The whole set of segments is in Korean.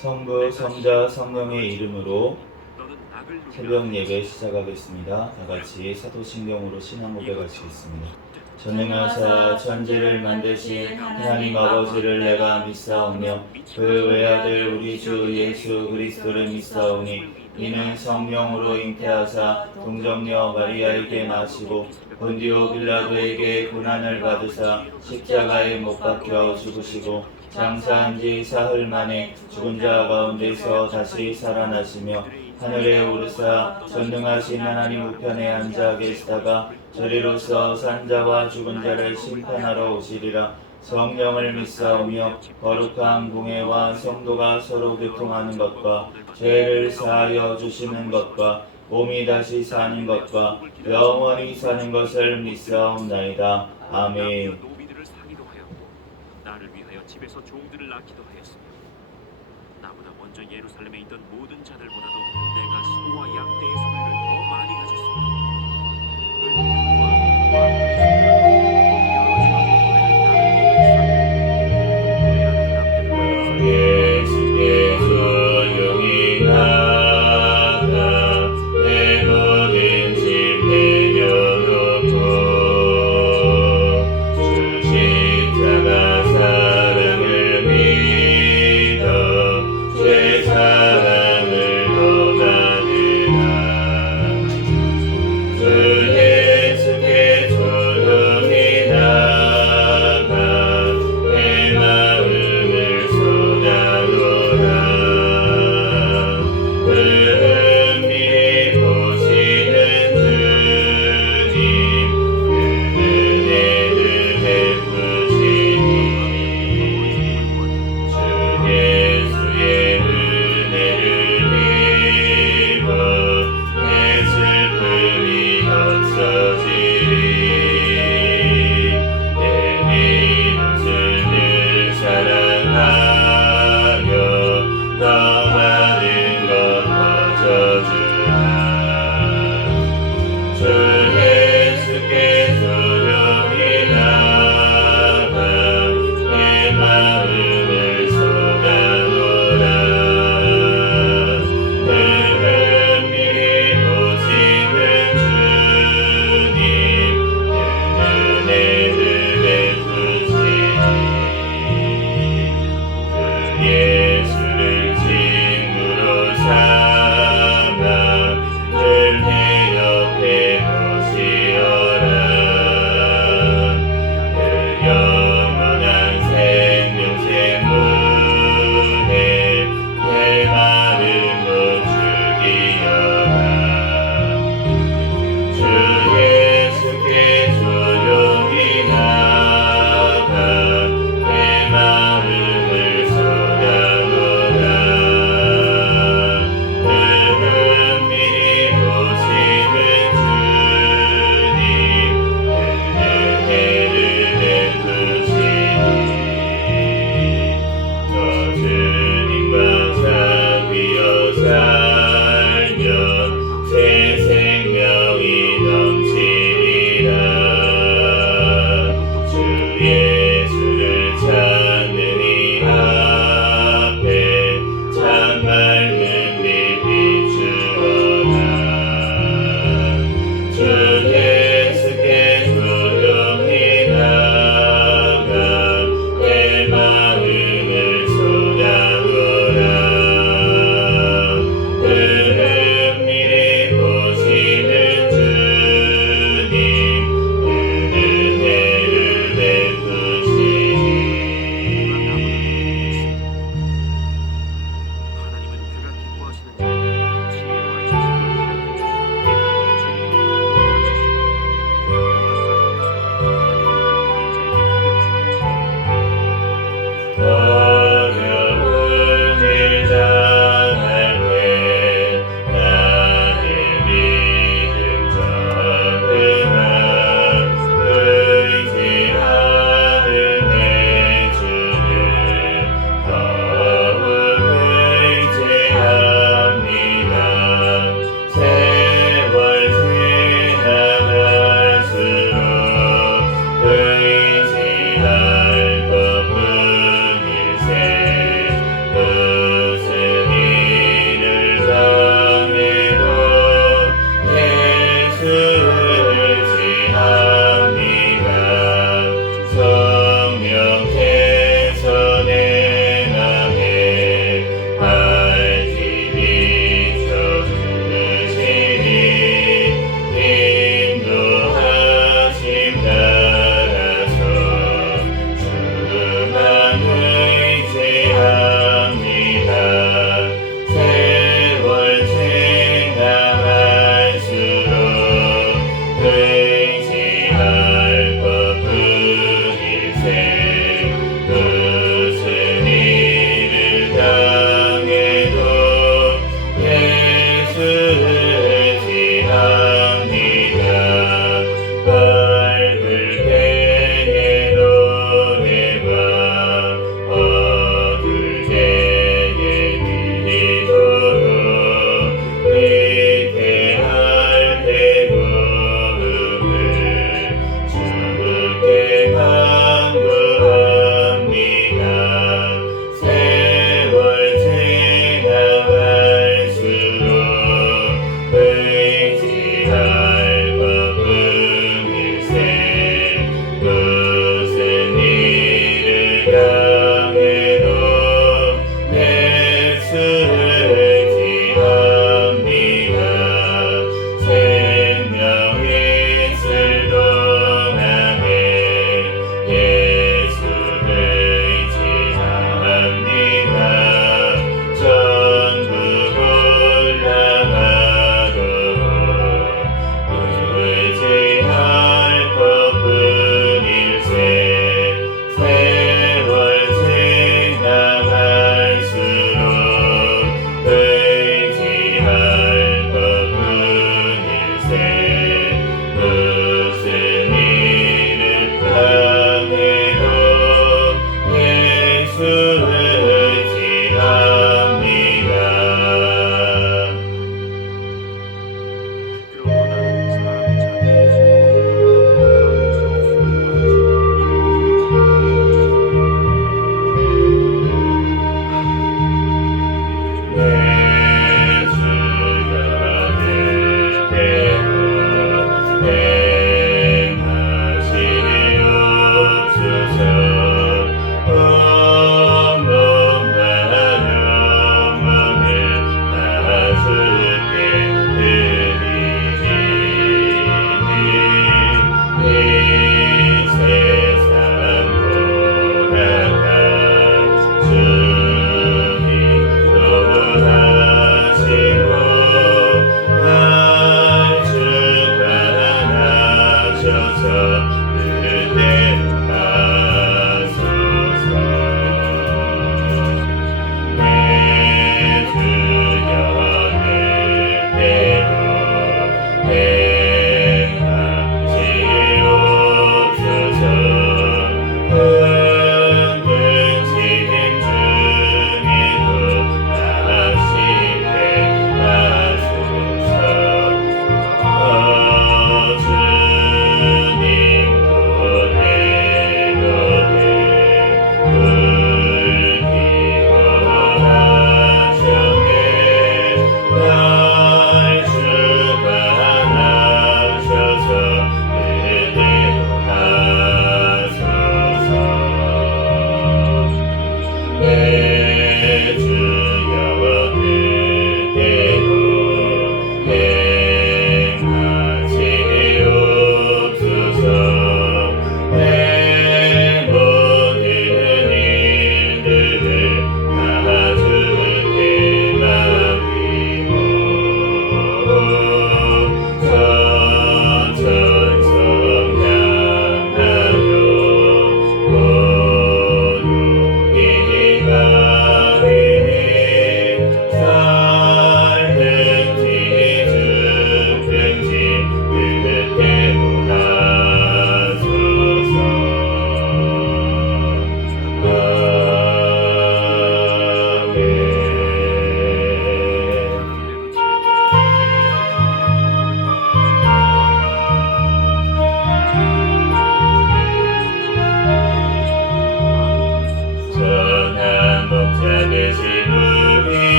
성부, 성자, 성령의 이름으로 새벽 예배 시작하겠습니다. 다같이 사도신경으로 신앙 고백하시겠습니다. 전능하사 천지를 만드신 하나님 아버지를 내가 믿사오며 그 외아들 우리 주 예수 그리스도를 믿사오니 이는 성령으로 잉태하사 동정녀 마리아에게 나시고 본디오 빌라도에게 고난을 받으사 십자가에 못 박혀 죽으시고 장사한 지 사흘 만에 죽은 자 가운데서 다시 살아나시며 하늘에 오르사 전능하신 하나님 우편에 앉아 계시다가 저리로서 산자와 죽은 자를 심판하러 오시리라. 성령을 믿사오며 거룩한 공회와 성도가 서로 교통하는 것과 죄를 사하여 주시는 것과 몸이 다시 사는 것과 영원히 사는 것을 믿사옵나이다. 아멘. 나를 위하여 집에서 종들을 낳기도 하였으며 나보다 먼저 예루살렘에 있던 모든 자들보다도 내가 소와 양떼의 소리를 더 많이 가졌으며 은금과 왕의 소리와 여러 사람의 나를 위해 사기로 예수께 조용히 나가 내 모든 짐 내려놓고 주 십자가 사랑을 믿어 제 사랑을 더 받으라.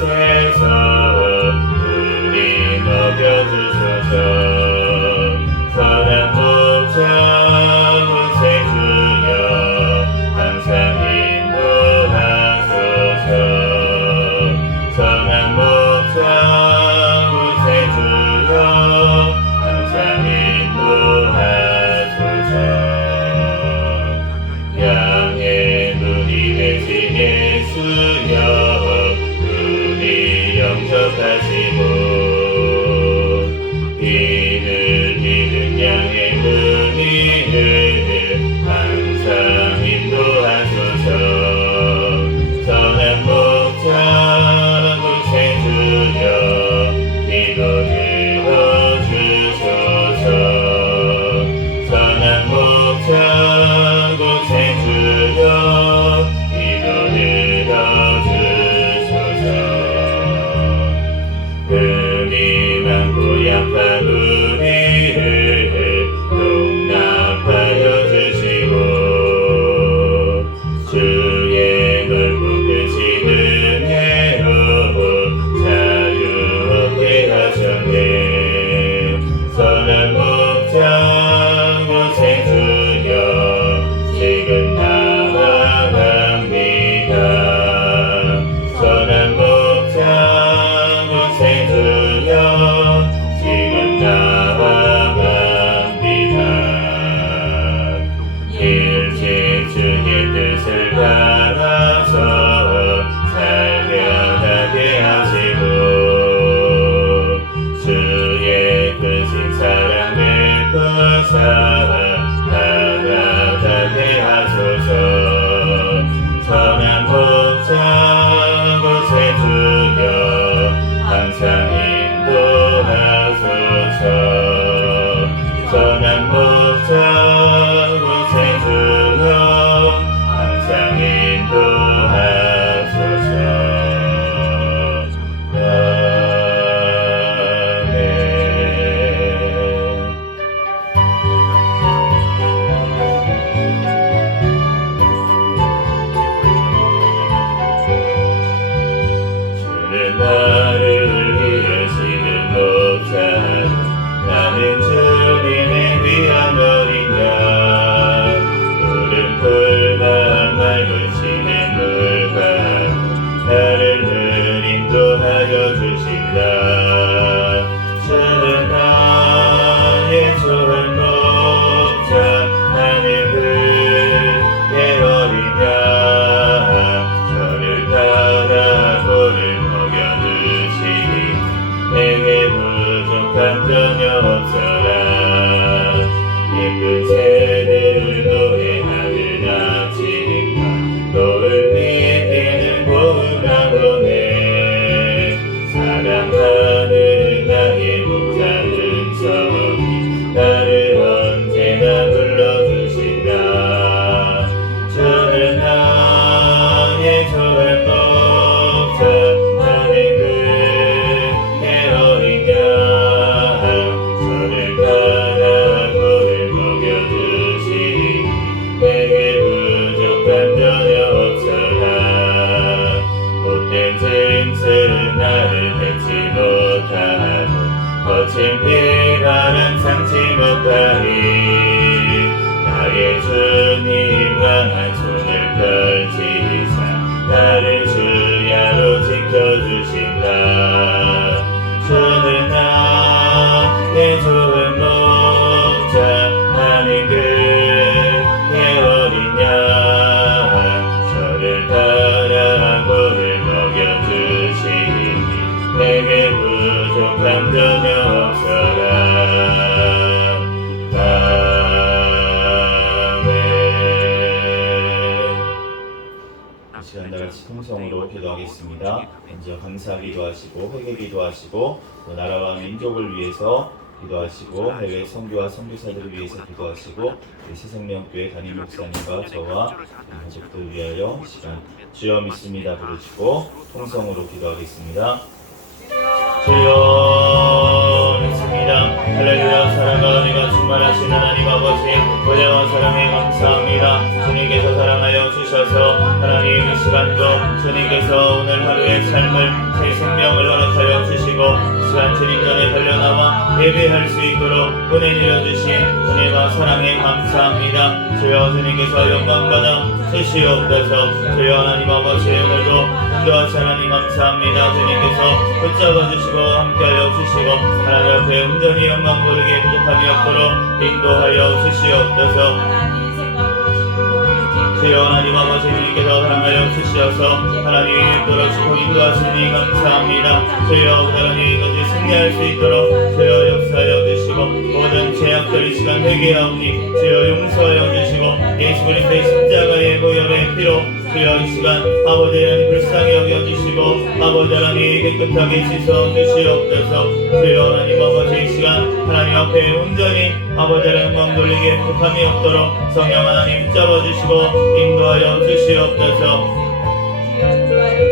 곳에서 우리 먹여주소서. 선한 목자 구세주여 항상 인도하소서. 선한 목자 구세주여 항상 인도하소서. 양의 눈이 되신 예수여 우리 영접하시고 비는 양의 눈이를 항상 인도하소서. 선한 목자 구세주여 기도 들어주소서. 선한 목자 구세주여 기도 들어주소서. 은이 많고 약한 우리를 용납하여 주시고 주의 넓고 크신 은혜로 자유 얻게 하셨네. 선한 목자 구세주여 지금 나아갑니다. 선한 목자 구세주여 지금 나아갑니다. 일체 주의 뜻을 따라서 살펴가게 하시고 주의 크신 사랑을 부사 나아가게 하소서. 선한 목자 구세주여 항상 인도하소서. 선한 목자 구세주여 항상 인도하소서. 아멘. 주는 나를 위하시는 목자 나는 주님의 귀한 어린 양. 푸른 풀만 맑은 시냇 물과 나를 늘 인도하여 주신다. 주는 나의 좋은 목자 나는 그의 어린 양. 저를 따라 꼴을 먹여주시니 내게 부족한 전혀 없어라. 예쁜 새들 노래하는 아침과 노을 비비는 고운 강원에 사랑하는 나의 목자는 저기 나를 언제나 불러주신다. 주는 나의 좋은 목자 나는 그의 어린 양. 저를 따라 꼴을 먹여주시니 내게 부족한 전혀 없어라. 못된 짐승은 나를 뱉지 못하고 거친 비바람 상치 못하니 나의 주님 강한 손을 펼치사 나를 주야로 지켜주신다. 주는 나의 좋은 목자 나는 그의 어린 양. 저를 따라 꼴을 먹여주시니 내게 부족한 전혀 없어라. 아멘. 이 시간 다같이 통성으로 기도하겠습니다. 먼저 감사 기도하시고 회개 기도하시고 또 나라와 민족을 위해서 기도하시고 해외 선교와 선교사들을 위해서 기도하시고 새생명교회 담임 목사님과 저와 가족들 위하여 시간 주여 믿습니다 부르시고 통성으로 기도하겠습니다. 주여 믿습니다. 할렐루야. 사랑과 은혜가 충만하신 하나님 아버지 은혜와 사랑에 감사합니다. 주님께서 사랑하여 주셔서 하나님 이 시간도 주님께서 오늘 하루에 새 삶을 새 생명을 허락하여 주시고 시간 주님 전에 달려나와 예배할 수 있도록 은혜 내려주신 은혜와 사랑에 감사합니다. 주여 주님께서 영광받아 주시옵소서. 주여 하나님 아버지 오늘도 인도하시 하나님 감사합니다. 주님께서 붙잡아 주시고 함께하여 주시고 하나님 앞에 온전히 영광 돌리게 부족함이 없도록 인도하여 주시옵소서. 주여 하나님 아버지 주님께서 사랑하여 주시어서 하나님 돌아주시고 인도하시니 감사합니다. 주여 하나님 이것이 승리할 수 있도록 주여 역사하여 주시고 모든 제약들 이 시간 회개하오니 주여 용서하여 주시고 예수 그리스도의 십자가의 보혈의 피로 주여 이 시간 아버지 하나님 불쌍히 여겨주시고 아버지 하나님 깨끗하게 씻어 주시옵소서. 주여 하나님 아버지 이 시간 하나님 앞에 온전히 아버지 하나님 영광 돌리게 부족함이 없도록 성령 하나님 붙잡아주시고 인도하여 주시옵소서.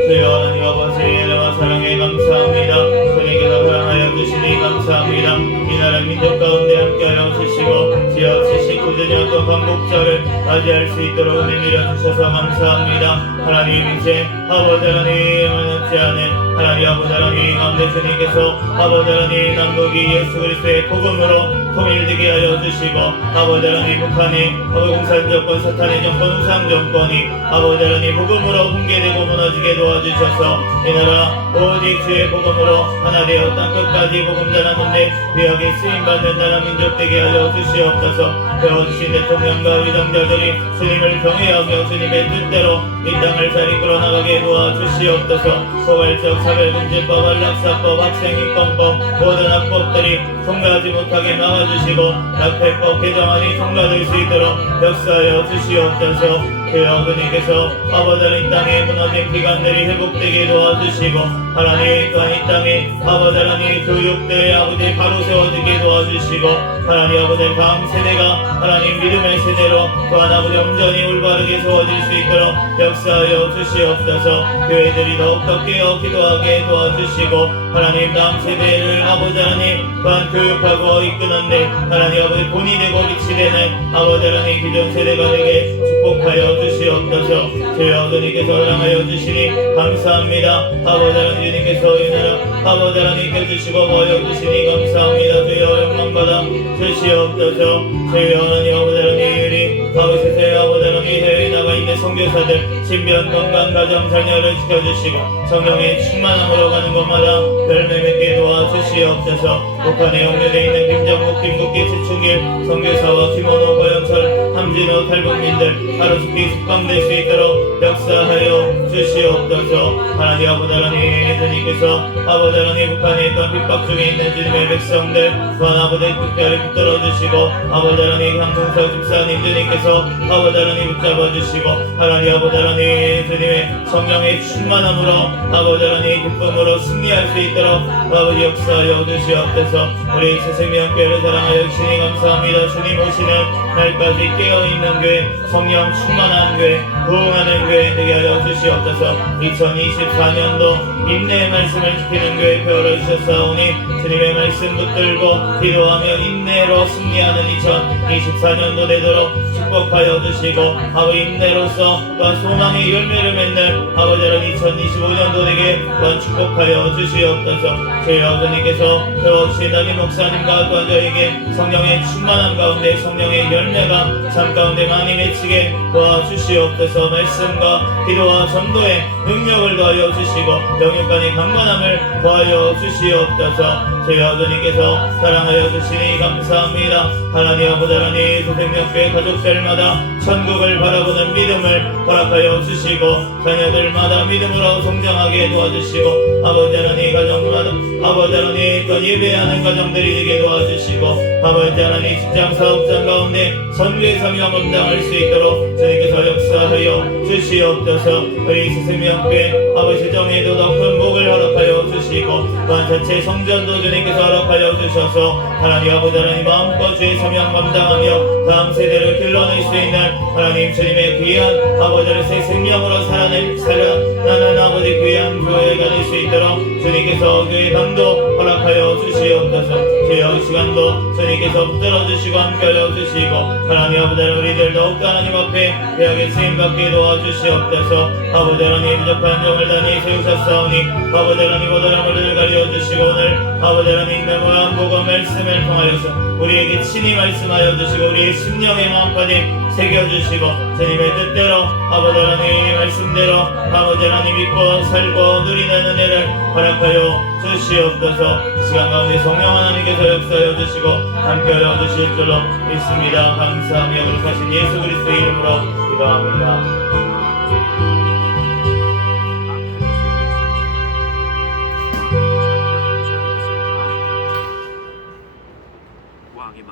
주여 하나님 아버지 은혜와 사랑에 감사합니다. 주님께서 사랑하여 주시니 감사합니다. 이 나라 민족 가운데 함께하여 주시고 주여 79주년 또 광복절을 맞이할 수 있도록 은혜 내려주셔서 감사합니다. 하나님 이제 아버지 하나님 원하지 않은 하나님 아버지 하나님 가운데 주님께서 아버지 하나님 남북이 예수 그리스도의 복음으로 통일되게 하여 주시고 아버지 하나님 북한의 공산 정권 사탄의 정권 우상 정권이 아버지 하나님 복음으로 붕괴되고 무너지게 도와주셔서 이 나라 오직 주의 복음으로 하나 되어 땅끝까지 복음 전하는데 귀하게 쓰임받는 나라 민족 되게 하여 주시옵소서. 배워주신 대통령과 위정자들이 주님을 경외하며 주님의 뜻대로 이 땅을 잘 이끌어 나가게 도와주시옵소서. 포괄적 차별금지법, 안락사법, 학생인권법 모든 학법들이 통과하지 못하게 막아주시고 낙태법 개정안이 통과될 수 있도록 역사하여 주시옵소서. 주여 주님께서 아버지 하나님 땅에 무너진 기관들이 회복되게 도와주시고 하나님 또한 이 땅에 아버지 하나님 교육들의 아버지 바로 세워지게 도와주시고 하나님 아버지 다음 세대가 하나님 믿음의 세대로 또한 아버지 온전히 올바르게 세워질 수 있도록 역사하여 주시옵소서. 교회들이 더욱더 깨어 기도하게 도와주시고 하나님 다음 세대를 아버지 하나님 또한 교육하고 이끄는데 하나님 아버지 본이 되고 빛이 되는 아버지 하나님 기존 세대가 되게 축복하여 주시옵소서. 주여 주님께서 사랑하여 주시니 감사합니다. 아버지 하나님 주님께서 이 나라 아버지 하나님 껴주시고 모여 주시니 감사합니다. 주여 영광받아 주시옵소서. 주여 하나님 아버지 하나님 우리 아버지 세상에 아버지 하나님 해외에 나가 있는 선교사들 신변 건강 가정 자녀를 지켜주시고 성령의 충만함으로 가는 곳마다 열매 맺게 도와주시옵소서. 북한에 영유되어 있는 김정국, 김국기, 최충길 선교사와 김원호, 고영철, 함진호 탈북민들 하루속히 숙방될 수 있도록 역사하여 주시옵소서. 하나님 아버지 하나님 주님께서 아버지 하나님 북한에 있던 핍박 중에 있는 주님의 백성들 또한 아버지 국가를 붙들어 주시고 아버지 하나님 향동서 집사님 주님께서 아버지 하나님 붙잡아 주시고 하나님 아버지 하나님 주님의 성령의 충만함으로 아버지 하나님 기쁨으로 승리할 수 있도록 아버지 역사하여 주시옵소서. 우리 새생명교회를 사랑하여 주시니 감사합니다. 주님 오시는 날까지 깨어있는 교회 성령 충만한 교회 부흥하는 교회 되게 하여 주시옵소서. 2024년도 인내의 말씀을 지키는 교회 표를 주셨사오니 주님의 말씀 붙들고 기도하며 인내로 승리하는 2024년도 되도록 축복하여 주시고 아버지 인내로서 또한 소망의 열매를 맺는 아버지 하나님 2025년도 되게 또한 축복하여 주시옵소서. 주여 주님께서 배워주신 담임 목사님과 또한 저에게 성령의 충만함 가운데 성령의 열매가 삶 가운데 많이 맺히게 도와주시옵소서. 말씀과 기도와 전도의 능력을 더하여 주시고 영육 간의 강건함을 더하여 주시옵소서. 주여 주님께서 사랑하여 주시니 감사합니다. 하나님 아버지 하나님 새생명교회 가족들마다 천국을 바라보는 믿음을 허락하여 주시고 자녀들마다 믿음으로 성장하게 도와주시고 아버지 하나님 가정마다 아버지 하나님 또 예배하는 가정들이 되게 도와주시고 아버지 하나님 직장 사업장 가운데 선교의 사명 감당할 수 있도록 주님께서 역사하여 주시옵소서. 우리 새생명교회 아버지 정에도 높은 복을 허락하여 주시고 또한 전체 성전도 주님께서 허락하여 주셔서 하나님 아버지 하나님 마음껏 주의 사명 감당하며 다음 세대를 길러낼 수 있는 하나님 주님의 귀한 아버지를 새 생명으로 살아나는 아버지 귀한 교회가 될 수 있도록 주님께서 교회 당도 허락하여 주시옵소서. 주여 시간도 주님께서 붙들어 주시고 함께하여 주시고 하나님 아버지 우리들 더욱더 하나님 앞에 배하게 쓰임받게 도와주시옵소서. 아버지 하나님 부족한 점을 다니 세우셨사오니 아버지 하나님 모든 우리를 가려주시고 오늘 아버지 하나님 내 모양 보고 말씀을 통하여서 우리에게 친히 말씀하여 주시고 우리의 심령의 마음까지 새겨주시고 주님의 뜻대로 아버지 하나님의 말씀대로 아버지 하나님 믿고 살고 누리는 은혜를 허락하여 주시옵소서. 시간 가운데 성령 하나님께서 역사하여 주시고 함께하여 주실 줄로 믿습니다. 감사하며 거룩하신 예수 그리스도의 이름으로 기도합니다.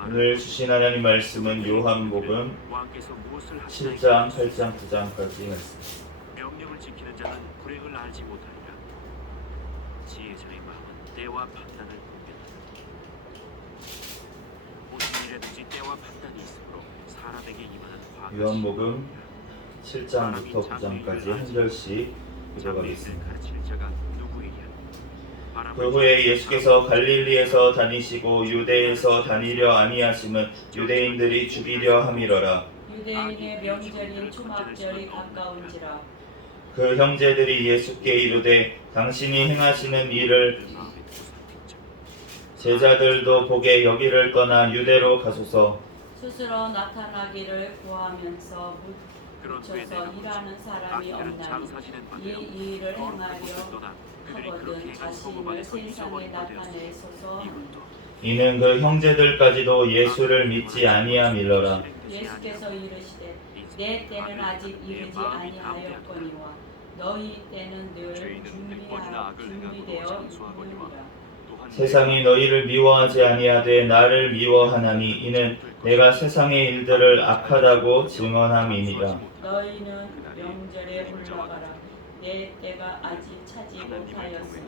오늘 주신 하나님 말씀은 요한복음 7장, 8장, 9장까지 말씀. 명령을 지키는 자는 불행을 알지 못하리라. 지혜자의 마음은 때와 판단을 분별한다. 무슨 일에든지 때와 판단이 있으므로 사람에게 임하는 화가 요한복음 7장부터 9장까지 한 절씩 읽어가겠습니다. 가르칠 자가 누구이랴? 그 후에 예수께서 갈릴리에서 다니시고 유대에서 다니려 아니하심은 유대인들이 죽이려 함이러라. 유대인의 명절인 초막절이 가까운지라. 그 형제들이 예수께 이르되 당신이 행하시는 일을 제자들도 보게 여기를 떠나 유대로 가소서. 스스로 나타나기를 구하면서 묻혀서 일하는 사람이 없나니 이 일을 행하려 하거든 자신을 세상에 나타내소서. 이는 그 형제들까지도 예수를 믿지 아니함이러라. 예수께서 이르시되 내 때는 아직 이르지 아니하였거니와 너희 때는 늘 준비되어 있느니라. 세상이 너희를 미워하지 아니하되 나를 미워하나니 이는 내가 세상의 일들을 악하다고 증언함이니라. 너희는 명절에 올라가라. 내 때가 아직 차지 못하였으니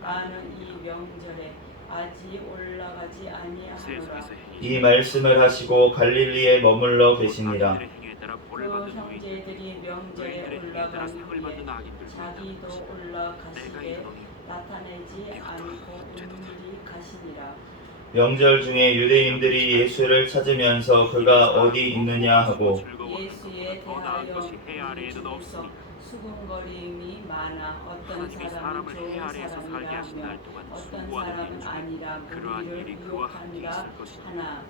나는 이 명절에 아직 올라가지 아니하노라. 이 말씀을 하시고 갈릴리에 머물러 계시니라. 그 형제들이 명절에 올라간 후에 자기도 올라가시되 나타내지 않고 은밀히 가시니라. 명절 중에 유대인들이 예수를 찾으면서 그가 어디 있느냐 하고 예수에 대하여 우리 중에서 수군거림이 많아 어떤 사람은 좋은 사람이라 하며 어떤 사람은 아니라 우리를 미혹하니라 하나.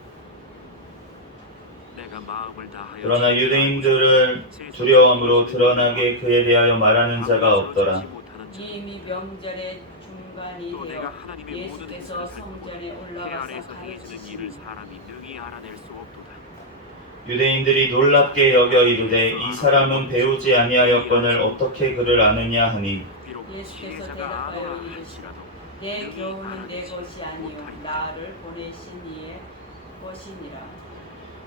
그러나 유대인들을 두려움으로 드러나게 그에 대하여 말하는 자가 없더라. 이미 명절의 중간이 되어 예수께서 성전에 올라가서 가르치시니 유대인들이 놀랍게 여겨 이르되 이 사람은 배우지 아니하였거늘 어떻게 그를 아느냐 하니 예수께서 대답하여 이르시되 내 교훈은 내 것이 아니요 나를 보내신 이의 것이니라.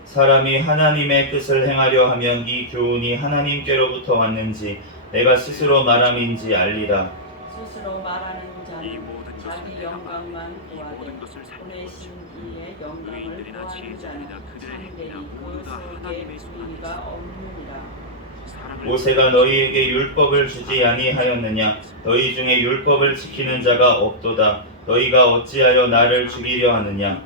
사람이 하나님의 뜻을 행하려 하면 이 교훈이 하나님께로부터 왔는지 내가 스스로 말함인지 알리라. 스스로 말하는 자는 자기 영광만 구하되 보내신 이의 영광을 구하는 자는 참되니 그 속에 의미가 없느니라. 모세가 너희에게 율법을 주지 아니하였느냐? 너희 중에 율법을 지키는 자가 없도다. 너희가 어찌하여 나를 죽이려 하느냐?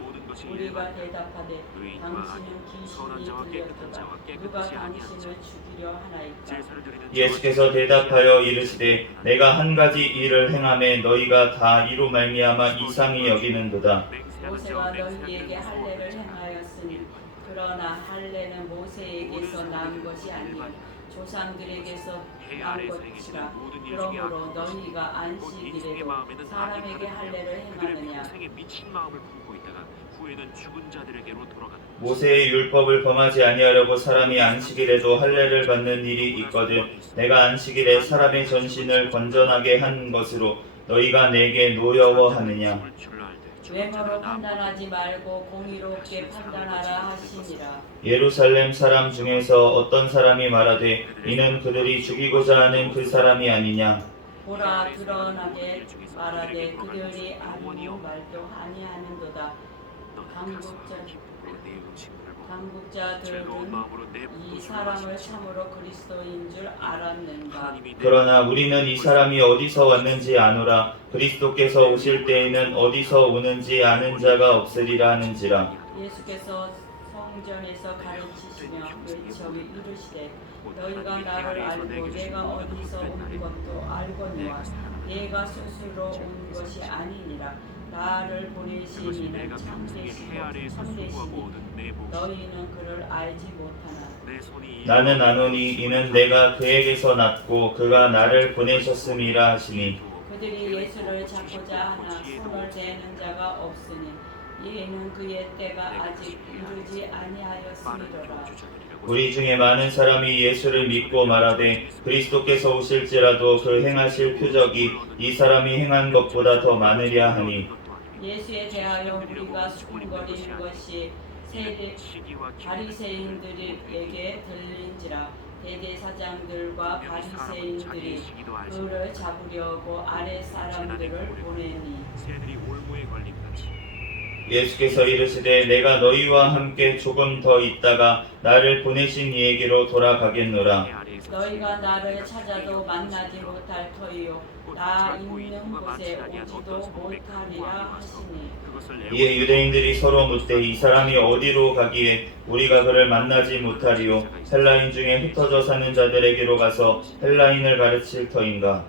우리가 대답하되 당신은 귀신이 들렸도다. 누가 당신을 죽이려 하나이까? 예수께서 대답하여 이르시되 내가 한 가지 일을 행하매 너희가 다 이로 말미암아 이상히 여기는도다. 모세가 너희에게 할례를 행하였으니 그러나 할례는 모세에게서 난 것이 아니요 조상들에게서 난 것이라. 그러므로 너희가 안식일에도 사람에게 할례를 행하느냐? 모세의 율법을 범하지 아니하려고 사람이 안식일에도 할례를 받는 일이 있거든 내가 안식일에 사람의 전신을 건전하게 한 것으로 너희가 내게 노여워하느냐? 외모로 판단하지 말고 공의롭게 판단하라 하시니라. 예루살렘 사람 중에서 어떤 사람이 말하되 이는 그들이 죽이고자 하는 그 사람이 아니냐? 보라 드러나게 말하되 그들이 아무 말도 아니하는도다. 당국자들은 이 사람을 참으로 그리스도인 줄 알았는가. 그러나 우리는 이 사람이 어디서 왔는지 아노라. 그리스도께서 오실 때에는 어디서 오는지 아는 자가 없으리라 하는지라. 예수께서 성전에서 가르치시며 외쳐 이르시되 너희가 나를 알고 내가 어디서 온 것도 알거니와 내가 스스로 온 것이 아니니라. 나를 보내신 이는 참되시니 너희는 그를 알지 못하나 나는 아노니 이는 내가 그에게서 났고 그가 나를 보내셨음이라 하시니. 그들이 예수를 잡고자 하나 손을 대는 자가 없으니 이는 그의 때가 아직 이르지 아니하였음이로라. 우리 중에 많은 사람이 예수를 믿고 말하되 그리스도께서 오실지라도 그 행하실 표적이 이 사람이 행한 것보다 더 많으랴 하니. 예수에 대하여 우리가 수군거리는 것이 바리새인들에게 들린지라. 대제사장들과 바리새인들이 그를 잡으려고 아랫 사람들을 보내니 예수께서 이르시되 내가 너희와 함께 조금 더 있다가 나를 보내신 이에게로 돌아가겠노라. 너희가 나를 찾아도 만나지 못할 터이요 나 있는 곳에 오지도 못하리라 하시니. 이에 유대인들이 서로 묻되 이 사람이 어디로 가기에 우리가 그를 만나지 못하리요. 헬라인 중에 흩어져 사는 자들에게로 가서 헬라인을 가르칠 터인가.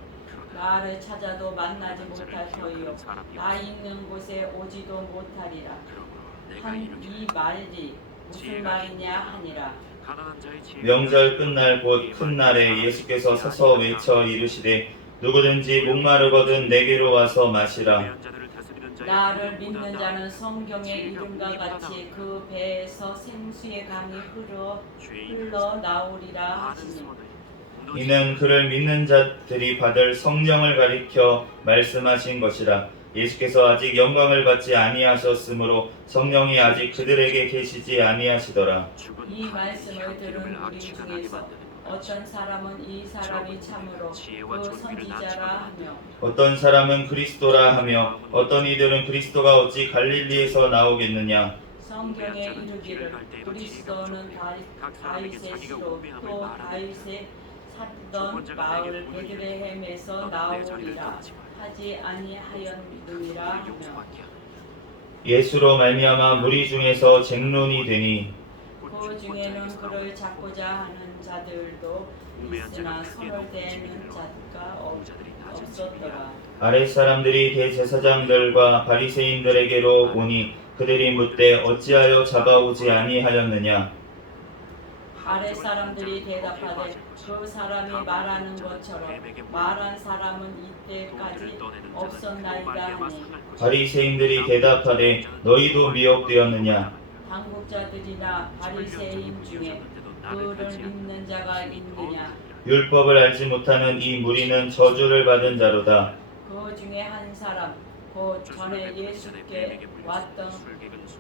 나를 찾아도 만나지 못할 터이요 나 있는 곳에 오지도 못하리라. 이 말이 무슨 말이냐 하니라. 명절 끝날 곧 큰 날에 예수께서 서서 외쳐 이르시되 누구든지 목마르거든 내게로 와서 마시라. 나를 믿는 자는 성경의 이름과 같이 그 배에서 생수의 강이 흘러 나오리라 하시니. 이는 그를 믿는 자들이 받을 성령을 가리켜 말씀하신 것이라. 예수께서 아직 영광을 받지 아니하셨으므로 성령이 아직 그들에게 계시지 아니하시더라. 이 말씀을 들은 우리 중에서 어떤 사람은 이 사람이 참으로 그 선지자라 하며 어떤 사람은 그리스도라 하며 어떤 이들은 그리스도가 어찌 갈릴리에서 나오겠느냐. 성경에 이르기를 그리스도는 다윗의 시로 또 다윗의 살던 마을 베들레헴에서 나오리라 하지 아니하였느니라 하며 예수로 말미암아 무리 중에서 쟁론이 되니 그 중에는 그를 잡고자 하는 자들도 있으나 손을 대는 자가 없었더라. 아랫 사람들이 대제사장들과 바리새인들에게로 오니 그들이 묻되 어찌하여 잡아오지 아니하였느냐. 아랫 사람들이 대답하되 그 사람이 말하는 것처럼 말한 사람은 이때까지 없었나이다 하니. 바리새인들이 대답하되 너희도 미혹되었느냐. 당국자들이나 바리새인 중에 그를 믿는 자가 있느냐. 율법을 알지 못하는 이 무리는 저주를 받은 자로다. 그 중에 한 사람 곧 전에 예수께 왔던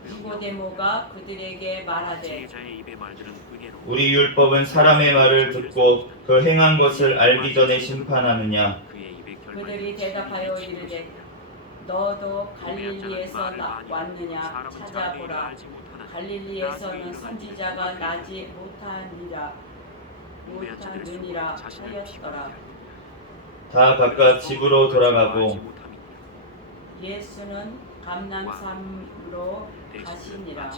니고데모가 그들에게 말하되 우리 율법은 사람의 말을 듣고 그 행한 것을 알기 전에 심판하느냐. 그들이 대답하여 이르되 너도 갈릴리에서 왔느냐. 찾아보라. 갈릴리에서는 선지자가 나지 못하느니라 하였더라. 다 각각 집으로 돌아가고 예수는 감람산으로 가시니라.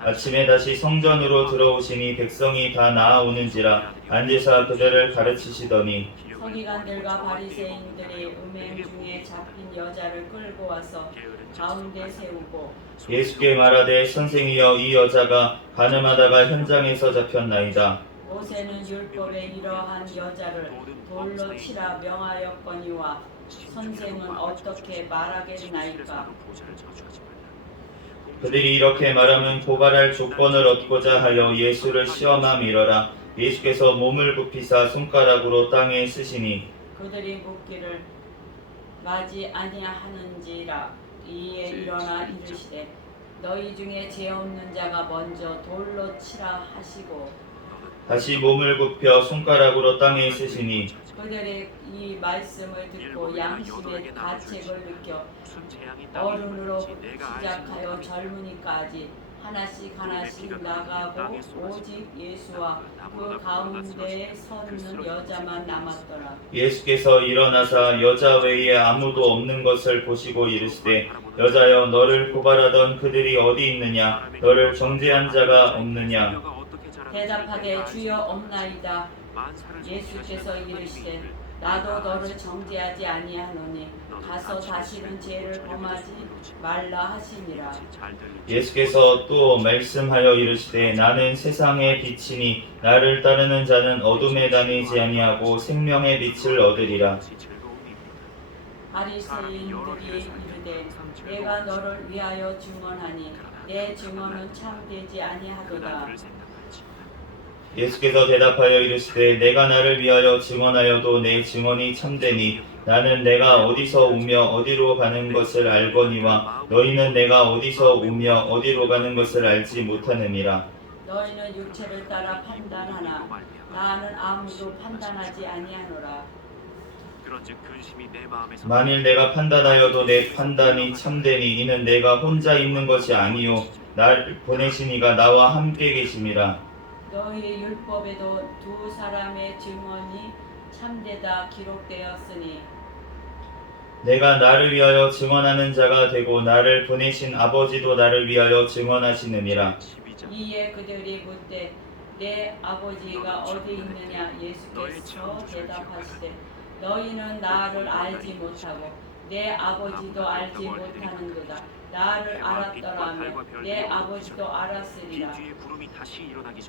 아침에 다시 성전으로 들어오시니 백성이 다 나아오는지라 앉으사 그들을 가르치시더니 서기관들과 바리새인들이 음행 중에 잡힌 여자를 끌고 와서 가운데 세우고 예수께 말하되 선생이여 이 여자가 가늠하다가 현장에서 잡혔나이다. 모세는 율법에 이러한 여자를 돌로 치라 명하였거니와 선생은 어떻게 말하겠나이까. 그들이 이렇게 말하면 고발할 조건을 얻고자 하여 예수를 시험함이러라. 예수께서 몸을 굽히사 손가락으로 땅에 쓰시니 그들이 묻기를 마지 아니하는지라. 이에 일어나 이르시되 너희 중에 죄 없는 자가 먼저 돌로 치라 하시고 다시 몸을 굽혀 손가락으로 땅에 쓰시니 그들의 이 말씀을 듣고 양심의 가책을 느껴 어른으로 시작하여 젊은이까지 하나씩 나가고 오직 예수와 그 가운데에 서는 여자만 남았더라. 예수께서 일어나사 여자 외에 아무도 없는 것을 보시고 이르시되 여자여 너를 고발하던 그들이 어디 있느냐 너를 정죄한 자가 없느냐. 대답하되 주여 없나이다. 예수께서 이르시되 나도 너를 정죄하지 아니하노니 가서 다시는 죄를 범하지 말라 하시니라. 예수께서 또 말씀하여 이르시되 나는 세상의 빛이니 나를 따르는 자는 어둠에 다니지 아니하고 생명의 빛을 얻으리라. 바리새인들이 이르되 내가 너를 위하여 증언하니 내 증언은 참되지 아니하도다. 예수께서 대답하여 이르시되 내가 나를 위하여 증언하여도 내 증언이 참되니 나는 내가 어디서 오며 어디로 가는 것을 알거니와 너희는 내가 어디서 오며 어디로 가는 것을 알지 못하느니라. 너희는 육체를 따라 판단하나 나는 아무도 판단하지 아니하노라. 만일 내가 판단하여도 내 판단이 참되니 이는 내가 혼자 있는 것이 아니요 날 보내신 이가 나와 함께 계심이라. 너희 율법에도 두 사람의 증언이 참되다 기록되었으니 내가 나를 위하여 증언하는 자가 되고 나를 보내신 아버지도 나를 위하여 증언하시느니라. 이에 그들이 묻되 내 아버지가 어디 있느냐. 예수께서 대답하시되 너희는 나를 알지 못하고 내 아버지도 알지 못하는도다. 나를 알았더라면 내 아버지도 알았으리라.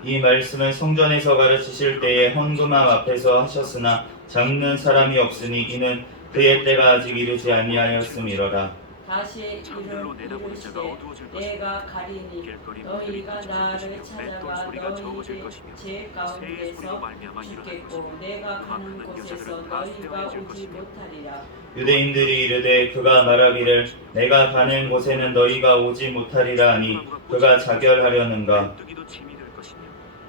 이 말씀은 성전에서 가르치실 때에 헌금함 앞에서 하셨으나 잡는 사람이 없으니 이는 그의 때가 아직 이르지 아니하였음이로라. 다시 이르시되 내가 가리니 너희가 나를 찾아가 너희의 제 가운데서 죽겠고 내가 가는 곳에서 너희가 오지 못하리라. 유대인들이 이르되 그가 말하기를 내가 가는 곳에는 너희가 오지 못하리라 하니 그가 자결하려는가.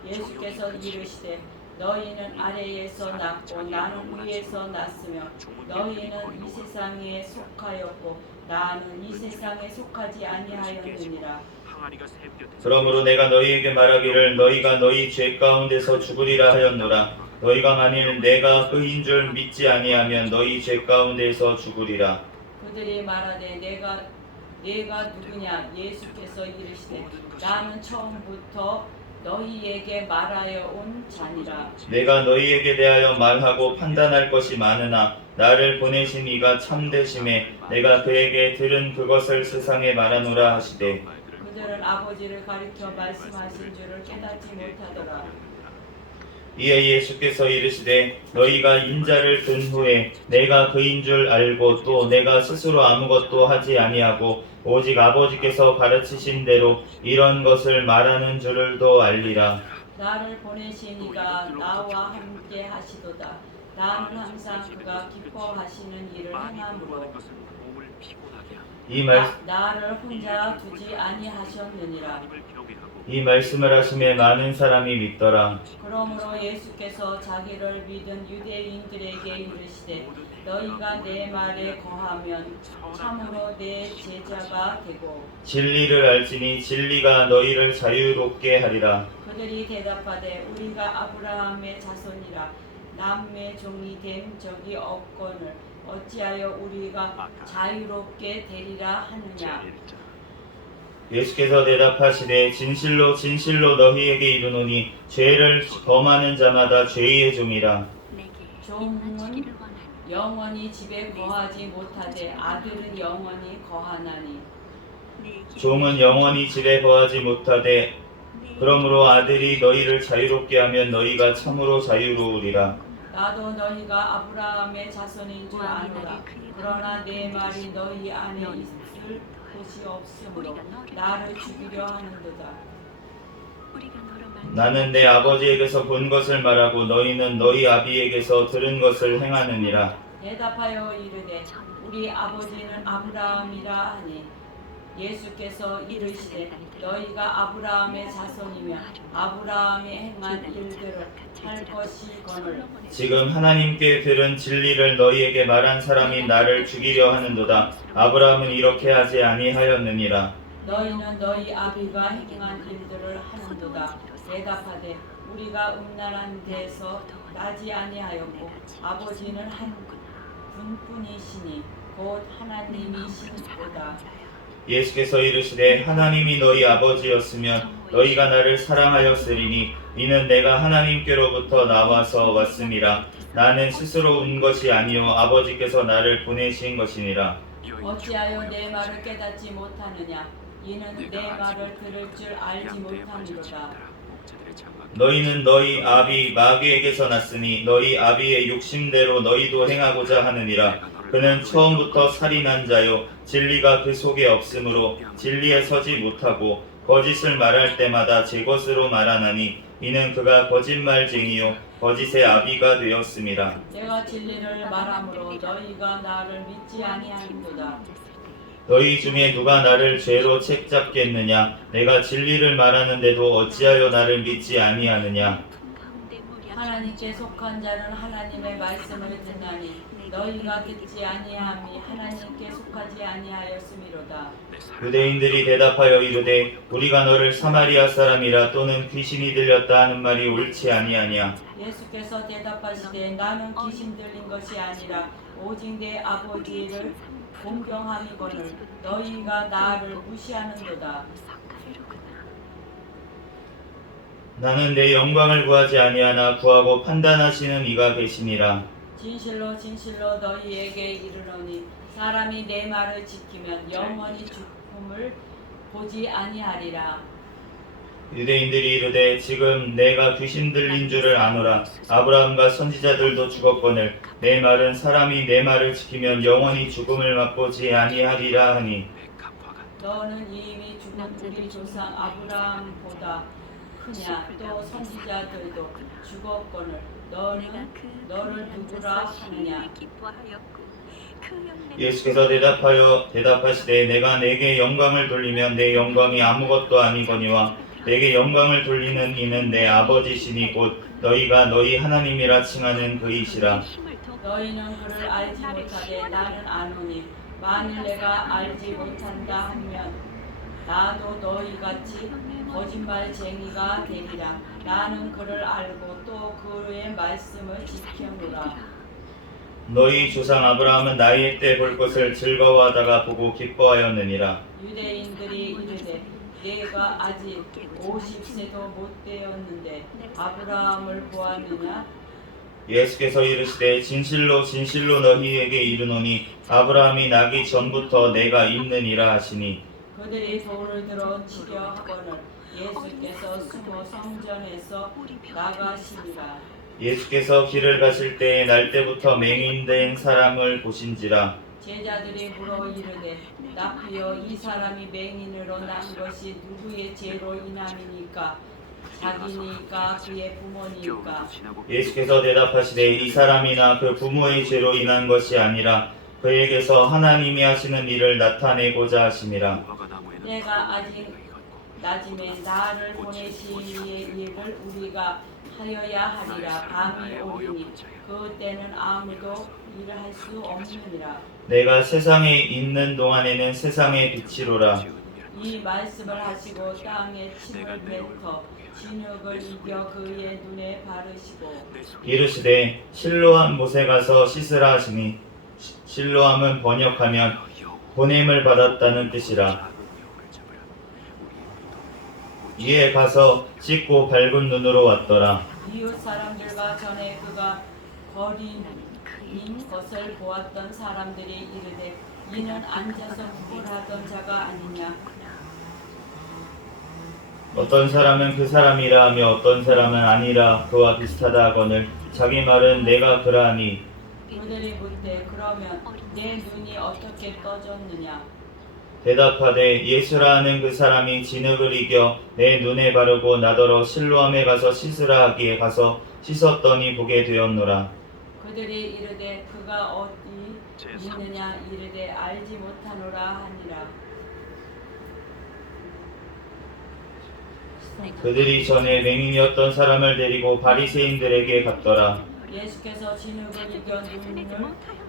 예수께서 이르시되 너희는 아래에서 났고 나는 위에서 났으며 너희는 이 세상에 속하였고 나는 이 세상에 속하지 아니하였느니라. 그러므로 내가 너희에게 말하기를 너희가 너희 죄 가운데서 죽으리라 하였노라. 너희가 만일 내가 그인 줄 믿지 아니하면 너희 죄 가운데서 죽으리라. 그들이 말하되 내가 누구냐. 예수께서 이르시되 나는 처음부터 너희에게 말하여 온 자니라. 내가 너희에게 대하여 말하고 판단할 것이 많으나 나를 보내신 이가 참되심에 내가 그에게 들은 그것을 세상에 말하노라 하시되 그들은 아버지를 가리켜 말씀하신 줄을 깨닫지 못하더라. 이에 예수께서 이르시되 너희가 인자를 든 후에 내가 그인 줄 알고 또 내가 스스로 아무것도 하지 아니하고 오직 아버지께서 가르치신 대로 이런 것을 말하는 줄을도 알리라. 나를 보내신 이가 나와 함께 하시도다. 나는 항상 그가 기뻐하시는 일을 행함으로 나를 혼자 두지 아니하셨느니라. 이 말씀을 하심에 많은 사람이 믿더라. 그러므로 예수께서 자기를 믿은 유대인들에게 이르시되 너희가 내 말에 거하면 참으로 내 제자가 되고 진리를 알지니 진리가 너희를 자유롭게 하리라. 그들이 대답하되 우리가 아브라함의 자손이라 남의 종이 된 적이 없거늘 어찌하여 우리가 자유롭게 되리라 하느냐. 예수께서 대답하시되 진실로 진실로 너희에게 이르노니 죄를 범하는 자마다 죄의 종이라. 종은 영원히 집에 거하지 못하되 아들은 영원히 거하나니. 종은 영원히 집에 거하지 못하되 그러므로 아들이 너희를 자유롭게 하면 너희가 참으로 자유로우리라. 나도 너희가 아브라함의 자손인 줄 아노라. 그러나 내 말이 너희 안에 있을 곳이 없으므로 나를 죽이려 하는도다. 나는 내 아버지에게서 본 것을 말하고 너희는 너희 아비에게서 들은 것을 행하느니라. 대답하여 이르되 우리 아버지는 아브라함이라 하니 예수께서 이르시되 너희가 아브라함의 자손이며 아브라함이 행한 일들을 할 것이거늘 지금 하나님께 들은 진리를 너희에게 말한 사람이 나를 죽이려 하는도다. 아브라함은 이렇게 하지 아니하였느니라. 너희는 너희 아비가 행한 일들을 하는도다. 대답하되 우리가 음란한 데서 나지 아니하였고 아버지는 한 분뿐이시니 곧 하나님이시니로다. 예수께서 이르시되 하나님이 너희 아버지였으면 너희가 나를 사랑하였으리니 이는 내가 하나님께로부터 나와서 왔음이라. 나는 스스로 온 것이 아니요 아버지께서 나를 보내신 것이니라. 어찌하여 내 말을 깨닫지 못하느냐? 이는 내 말을 들을 줄 알지 못함이로다. 너희는 너희 아비 마귀에게서 났으니 너희 아비의 욕심대로 너희도 행하고자 하느니라. 그는 처음부터 살인한 자요 진리가 그 속에 없으므로 진리에 서지 못하고 거짓을 말할 때마다 제 것으로 말하나니 이는 그가 거짓말쟁이요 거짓의 아비가 되었음이라. 내가 진리를 말함으로 너희가 나를 믿지 아니하는도다. 너희 중에 누가 나를 죄로 책잡겠느냐? 내가 진리를 말하는데도 어찌하여 나를 믿지 아니하느냐? 하나님께 속한 자는 하나님의 말씀을 듣나니 너희가 듣지 아니함이 하나님께 속하지 아니하였음이로다. 유대인들이 대답하여 이르되 우리가 너를 사마리아 사람이라 또는 귀신이 들렸다 하는 말이 옳지 아니하냐? 예수께서 대답하시되 나는 귀신 들린 것이 아니라 오직 내 아버지를 공경함이거늘 너희가 나를 무시하는도다. 나는 내 영광을 구하지 아니하나 구하고 판단하시는 이가 계시니라. 진실로 진실로 너희에게 이르노니 사람이 내 말을 지키면 영원히 죽음을 보지 아니하리라. 유대인들이 이르되 지금 내가 귀신 들린 줄을 아노라. 아브라함과 선지자들도 죽었거늘 내 말은 사람이 내 말을 지키면 영원히 죽음을 맛보지 아니하리라 하니 너는 이미 죽은 우리 조상 아브라함보다 크냐? 또 선지자들도 죽었거늘 너는 너를 누구라 하느냐? 예수께서 대답하시되 내가 내게 영광을 돌리면 내 영광이 아무것도 아니거니와 내게 영광을 돌리는 이는 내 아버지시니 곧 너희가 너희 하나님이라 칭하는 그이시라. 너희는 그를 알지 못하되 나는 아노니 만일 내가 알지 못한다 하면 나도 너희같이 거짓말쟁이가 되리라. 나는 그를 알고 또 그의 말씀을 지켜노라. 너희 조상 아브라함은 나이의 때 볼 것을 즐거워하다가 보고 기뻐하였느니라. 유대인들이 이르되 내가 아직 50세도 못 되었는데 아브라함을 보았느냐? 예수께서 이르시되 진실로 진실로 너희에게 이르노니 아브라함이 나기 전부터 내가 있느니라 하시니 그들이 돌을 들어 치려 하거늘 예수께서 숨어 성전에서 나가시니라. 예수께서 길을 가실 때에 날 때부터 맹인된 사람을 보신지라. 제자들이 물어 이르되 납비여 이 사람이 맹인으로 난 것이 누구의 죄로 인함이니까? 자기니까 그의 부모니까? 예수께서 대답하시되 이 사람이나 그 부모의 죄로 인한 것이 아니라 그에게서 하나님이 하시는 일을 나타내고자 하심이라. 내가 아직 낮임에 나를 보내신 이의 일을 우리가 하여야 하리라. 밤이 오리니 그때는 아무도 일을 할 수 없느니라. 내가 세상에 있는 동안에는 세상의 빛이로라. 이 말씀을 하시고 땅에 침을 뱉어 진흙을 이겨 그의 눈에 바르시고 이르시되 실로암 못에 가서 씻으라 하시니 실로암은 번역하면 보냄을 받았다는 뜻이라. 이에 가서 씻고 밝은 눈으로 왔더라. 이웃 사람들과 전에 그가 거리인 것을 보았던 사람들이 이르되 이는 앉아서 구걸하던 자가 아니냐? 어떤 사람은 그 사람이라 하며 어떤 사람은 아니라 그와 비슷하다 하거늘 자기 말은 내가 그러하니 그들이 묻되 그러면 내 눈이 어떻게 떠졌느냐? 대답하되 예수라 하는 그 사람이 진흙을 이겨 내 눈에 바르고 나더러 실로암에 가서 씻으라 하기에 가서 씻었더니 보게 되었노라. 그들이 이르되 그가 어디 있느냐? 이르되 알지 못하노라 하니라. 그들이 전에 맹인이었던 사람을 데리고 바리새인들에게 갔더라. 예수께서 진흙을 이겨 눈을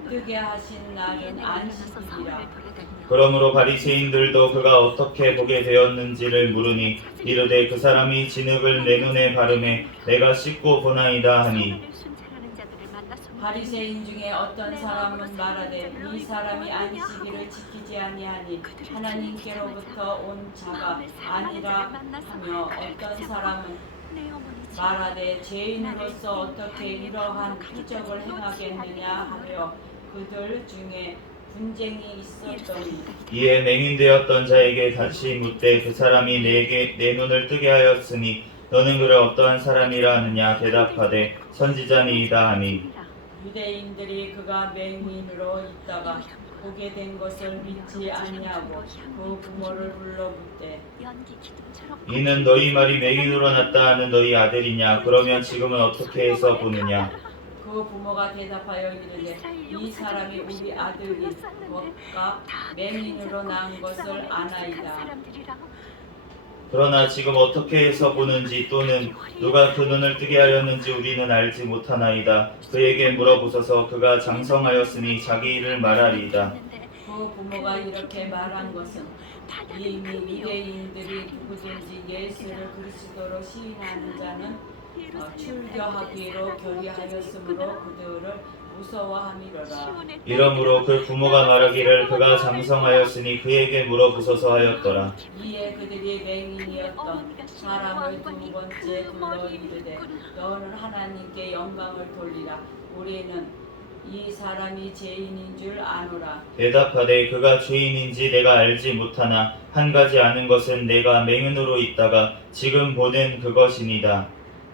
뜨게 하신 날은 안식일이라. 그러므로 바리새인들도 그가 어떻게 보게 되었는지를 물으니 이르되 그 사람이 진흙을 내 눈에 바르매 내가 씻고 보나이다 하니 바리새인 중에 어떤 사람은 말하되 이 사람이 안식일을 지키지 아니하니 하나님께로부터 온 자가 아니라 하며 어떤 사람은 말하되 죄인으로서 어떻게 이러한 표적을 행하겠느냐 하며 그들 중에 분쟁이 있었더니 이에 맹인되었던 자에게 다시 묻되 그 사람이 내 눈을 뜨게 하였으니 너는 그를 어떠한 사람이라 하느냐 대답하되 선지자니이다 하니 유대인들이 그가 맹인으로 있다가 보게 된 것을 믿지 아니하고 그 부모를 불러 묻되 이는 너희 말이 맹인으로 났다 하는 너희 아들이냐 그러면 지금은 어떻게 해서 보느냐 그 부모가 대답하여 이르되 이 사람이 우리 아들이 것과 맹인으로 난 것을 아나이다. 그러나 지금 어떻게 해서 보는지 또는 누가 그 눈을 뜨게 하였는지 우리는 알지 못하나이다. 그에게 물어보소서. 그가 장성하였으니 자기 일을 말하리이다. 그 부모가 이렇게 말한 것은 이미 유대인들이 누구든지 예수를 그리스도로 시인하는 자는 출교하기로 결의하였으므로 그들을 무서워함이로라. 이러므로 그 부모가 말하기를 그가 장성하였으니 그에게 물어보소서 하였더라. 이에 그들이 맹인이었던 사람을 두 번째 불러 이르되 너는 하나님께 영광을 돌리라. 우리는 이 사람이 죄인인 줄 아노라. 대답하되 그가 죄인인지 내가 알지 못하나 한 가지 아는 것은 내가 맹인으로 있다가 지금 보는 그것이니이다.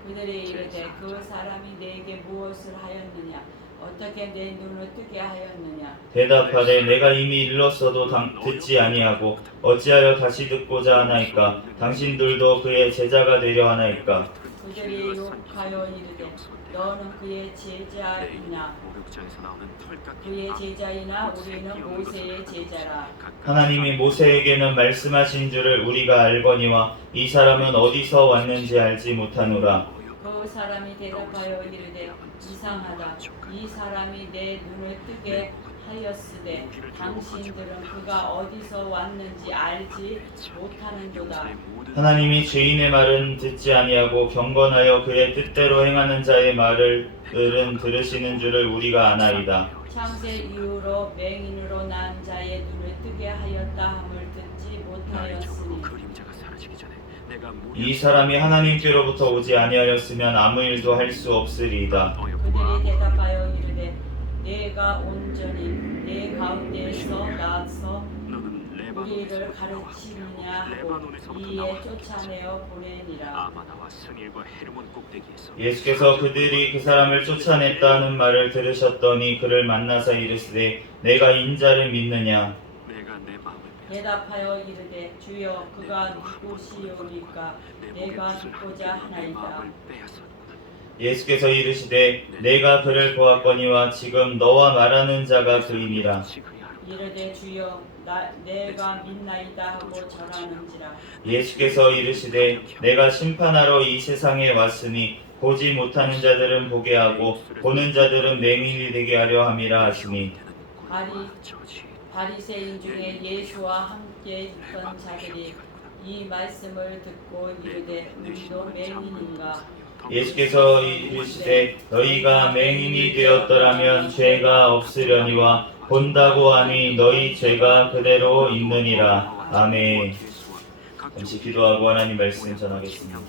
그들이 이르되 그 사람이 내게 무엇을 하였느냐 어떻게 내 눈을 뜨게 하였느냐. 대답하되 내가 이미 일렀어도 듣지 아니하고 어찌하여 다시 듣고자 하나이까. 당신들도 그의 제자가 되려 하나이까. 그들이 욕하여 이르되 너는 그의 제자이냐 그의 제자이나 우리는 모세의 제자라. 하나님이 모세에게는 말씀하신 줄을 우리가 알거니와 이 사람은 어디서 왔는지 알지 못하노라. 그 사람이 대답하여 이르되 이상하다. 이 사람이 내 눈을 뜨게 하였으되 당신들은 그가 어디서 왔는지 알지 못하는도다. 하나님이 죄인의 말은 듣지 아니하고 경건하여 그의 뜻대로 행하는 자의 말을은 들으시는 줄을 우리가 아나이다. 창세 이후로 맹인으로 난 자의 눈을 뜨게 하였다 함을 듣지 못하였으니 이 사람이 하나님께로부터 오지 아니하였으면 아무 일도 할 수 없으리이다. 그들이 대답하여 이르되 내가 온전히 내 가운데에서 나서 우리를 가르치느냐 하고 이에 쫓아내어 보내니라. 예수께서 그들이 그 사람을 쫓아냈다는 말을 들으셨더니 그를 만나서 이르시되 내가 인자를 믿느냐. 대답하여 이르되 주여 그가 누구시오니까 내가 듣고자 하나이다. 예수께서 이르시되 내가 그를 보았거니와 지금 너와 말하는 자가 그이니라. 이르되 주여 내가 믿나이다 하고 절하는지라. 예수께서 이르시되 내가 심판하러 이 세상에 왔으니 보지 못하는 자들은 보게 하고 보는 자들은 맹인이 되게 하려 함이라 하시니 바리새인 중에 예수와 함께 있던 자들이 이 말씀을 듣고 이르되 우리도 맹인인가. 예수께서 이르시되 너희가 맹인이 되었더라면 죄가 없으려니와 본다고 하니 너희 죄가 그대로 있느니라. 아멘. 잠시 기도하고 하나님 말씀 전하겠습니다.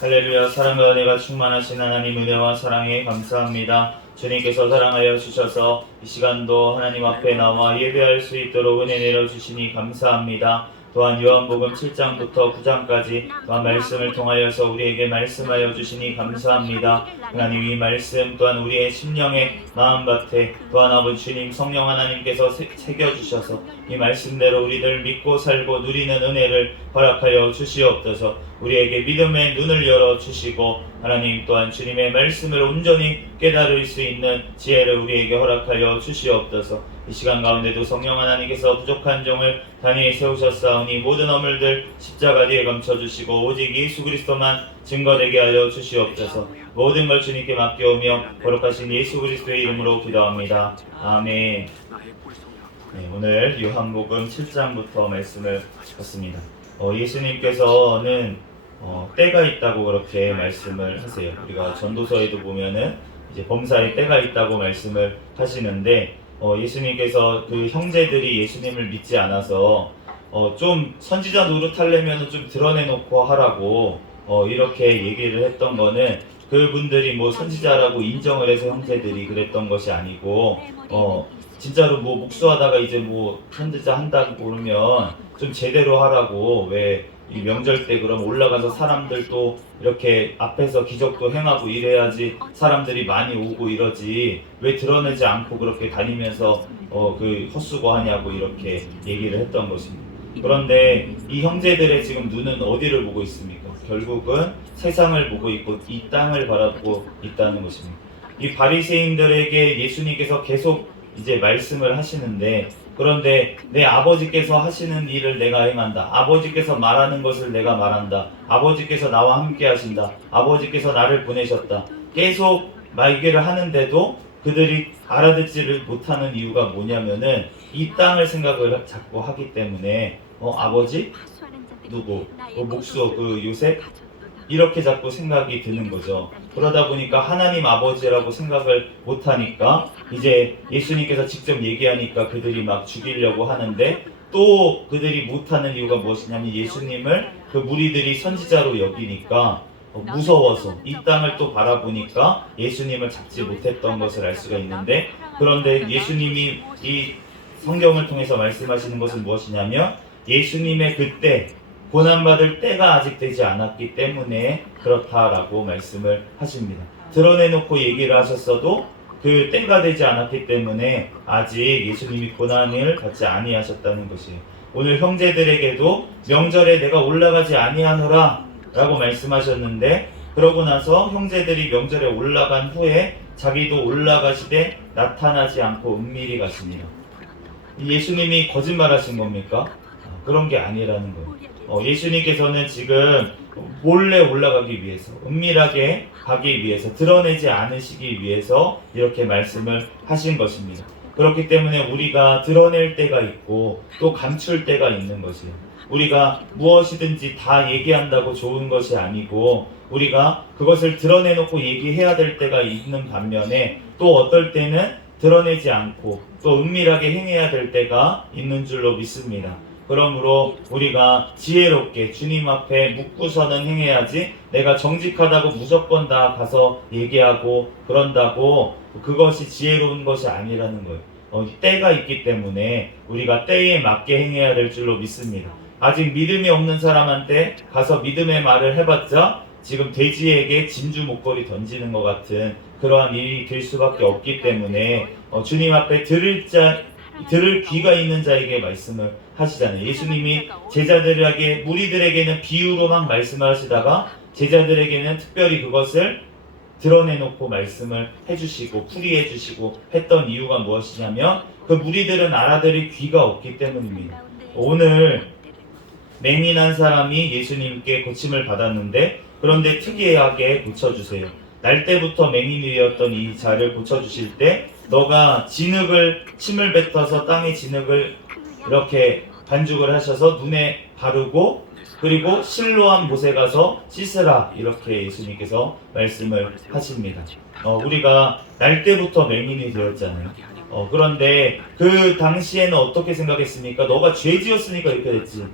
할렐루야. 사랑과 은혜가 충만하신 하나님 은혜와 사랑에 감사합니다. 주님께서 사랑하여 주셔서 이 시간도 하나님 앞에 나와 예배할 수 있도록 은혜 내려주시니 감사합니다. 또한 요한복음 7장부터 9장까지 또한 말씀을 통하여서 우리에게 말씀하여 주시니 감사합니다. 하나님 이 말씀 또한 우리의 심령의 마음밭에 또한 아버지 주님 성령 하나님께서 새겨주셔서 이 말씀대로 우리들 믿고 살고 누리는 은혜를 허락하여 주시옵소서. 우리에게 믿음의 눈을 열어주시고 하나님 또한 주님의 말씀을 온전히 깨달을 수 있는 지혜를 우리에게 허락하여 주시옵소서. 이 시간 가운데도 성령 하나님께서 부족한 종을 단위에 세우셨사오니 모든 허물들 십자가 뒤에 감춰주시고 오직 예수 그리스도만 증거되게 하여 주시옵소서. 모든 걸 주님께 맡겨오며 거룩하신 예수 그리스도의 이름으로 기도합니다. 아멘. 네, 오늘 요한복음 7장부터 말씀을 듣습니다. 예수님께서는 때가 있다고 그렇게 말씀을 하세요. 우리가 전도서에도 보면은 이제 범사에 때가 있다고 말씀을 하시는데 예수님께서 그 형제들이 예수님을 믿지 않아서 좀 선지자 노릇하려면 좀 드러내놓고 하라고 이렇게 얘기를 했던 거는 그분들이 뭐 선지자라고 인정을 해서 형제들이 그랬던 것이 아니고 진짜로 뭐 목수하다가 이제 뭐 선지자 한다고 그러면 좀 제대로 하라고 왜 이 명절 때 그럼 올라가서 사람들도 이렇게 앞에서 기적도 행하고 이래야지 사람들이 많이 오고 이러지 왜 드러내지 않고 그렇게 다니면서 그 헛수고하냐고 이렇게 얘기를 했던 것입니다. 그런데 이 형제들의 지금 눈은 어디를 보고 있습니까? 결국은 세상을 보고 있고 이 땅을 바라보고 있다는 것입니다. 이 바리새인들에게 예수님께서 계속 이제 말씀을 하시는데 그런데 내 아버지께서 하시는 일을 내가 행한다. 아버지께서 말하는 것을 내가 말한다. 아버지께서 나와 함께 하신다. 아버지께서 나를 보내셨다. 계속 말기를 하는데도 그들이 알아듣지를 못하는 이유가 뭐냐면은 이 땅을 생각을 자꾸 하기 때문에 아버지? 누구? 목수 요셉? 이렇게 자꾸 생각이 드는 거죠. 그러다 보니까 하나님 아버지라고 생각을 못하니까 이제 예수님께서 직접 얘기하니까 그들이 막 죽이려고 하는데 또 그들이 못하는 이유가 무엇이냐면 예수님을 그 무리들이 선지자로 여기니까 무서워서 이 땅을 또 바라보니까 예수님을 잡지 못했던 것을 알 수가 있는데 그런데 예수님이 이 성경을 통해서 말씀하시는 것은 무엇이냐면 예수님의 그때 고난받을 때가 아직 되지 않았기 때문에 그렇다라고 말씀을 하십니다. 드러내놓고 얘기를 하셨어도 그 때가 되지 않았기 때문에 아직 예수님이 고난을 받지 아니하셨다는 것이에요. 오늘 형제들에게도 명절에 내가 올라가지 아니하노라 라고 말씀하셨는데 그러고 나서 형제들이 명절에 올라간 후에 자기도 올라가시되 나타나지 않고 은밀히 가십니다. 예수님이 거짓말하신 겁니까? 그런 게 아니라는 거예요. 예수님께서는 지금 몰래 올라가기 위해서 은밀하게 가기 위해서 드러내지 않으시기 위해서 이렇게 말씀을 하신 것입니다. 그렇기 때문에 우리가 드러낼 때가 있고 또 감출 때가 있는 것이에요. 우리가 무엇이든지 다 얘기한다고 좋은 것이 아니고 우리가 그것을 드러내놓고 얘기해야 될 때가 있는 반면에 또 어떨 때는 드러내지 않고 또 은밀하게 행해야 될 때가 있는 줄로 믿습니다. 그러므로 우리가 지혜롭게 주님 앞에 묻고서는 행해야지 내가 정직하다고 무조건 다 가서 얘기하고 그런다고 그것이 지혜로운 것이 아니라는 거예요. 때가 있기 때문에 우리가 때에 맞게 행해야 될 줄로 믿습니다. 아직 믿음이 없는 사람한테 가서 믿음의 말을 해봤자 지금 돼지에게 진주 목걸이 던지는 것 같은 그러한 일이 될 수밖에 없기 때문에 주님 앞에 들을 귀가 있는 자에게 말씀을 하시잖아요. 예수님이 제자들에게 무리들에게는 비유로만 말씀을 하시다가 제자들에게는 특별히 그것을 드러내놓고 말씀을 해주시고 풀이해 주시고 했던 이유가 무엇이냐면 그 무리들은 알아들을 귀가 없기 때문입니다. 오늘 맹인한 사람이 예수님께 고침을 받았는데 그런데 특이하게 고쳐주세요. 날 때부터 맹인이 되었던 이 자를 고쳐주실 때 너가 침을 뱉어서 땅에 진흙을 이렇게 반죽을 하셔서 눈에 바르고 그리고 실로암 못에 가서 씻으라 이렇게 예수님께서 말씀을 하십니다. 우리가 날 때부터 맹인이 되었잖아요. 그런데 그 당시에는 어떻게 생각했습니까? 너가 죄 지었으니까 이렇게 됐지.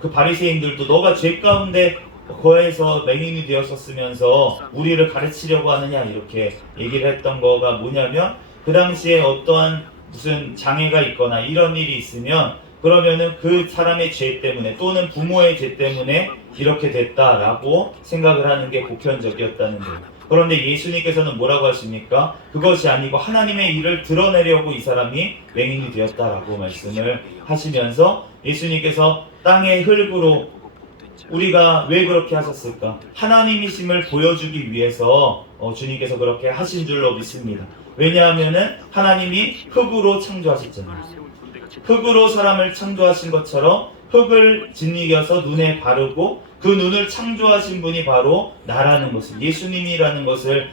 그 바리새인들도 너가 죄 가운데 거에서 맹인이 되었었으면서 우리를 가르치려고 하느냐 이렇게 얘기를 했던 거가 뭐냐면 그 당시에 어떠한 무슨 장애가 있거나 이런 일이 있으면 그러면은 그 사람의 죄 때문에 또는 부모의 죄 때문에 이렇게 됐다라고 생각을 하는 게 보편적이었다는 거예요. 그런데 예수님께서는 뭐라고 하십니까? 그것이 아니고 하나님의 일을 드러내려고 이 사람이 맹인이 되었다라고 말씀을 하시면서 예수님께서 땅의 흙으로 우리가 왜 그렇게 하셨을까? 하나님이심을 보여주기 위해서 주님께서 그렇게 하신 줄로 믿습니다. 왜냐하면은 하나님이 흙으로 창조하셨잖아요. 흙으로 사람을 창조하신 것처럼 흙을 짓이겨서 눈에 바르고 그 눈을 창조하신 분이 바로 나라는 것을, 예수님이라는 것을